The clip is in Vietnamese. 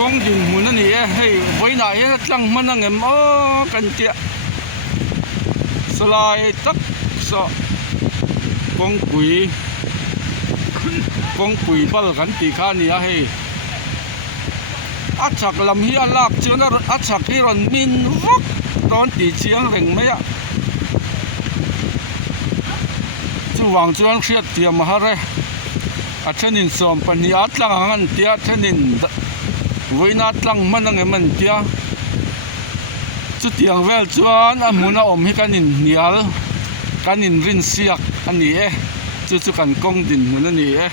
kong din mun ani hei boina he tlang man angem o kan tia salai tak so kong pui bal kan ti kha ni a hei achak lam hi alak chuna achak hi ron min vok don ti chiang reng mai a chu wang chuan khriat tiam ha re a thenin som pani atlang angan tia thenin voina tlang manang eman tia chu tiang vel chuan a muna om hi kanin nial kanin rin siak ani e chu kan kong din mun ani e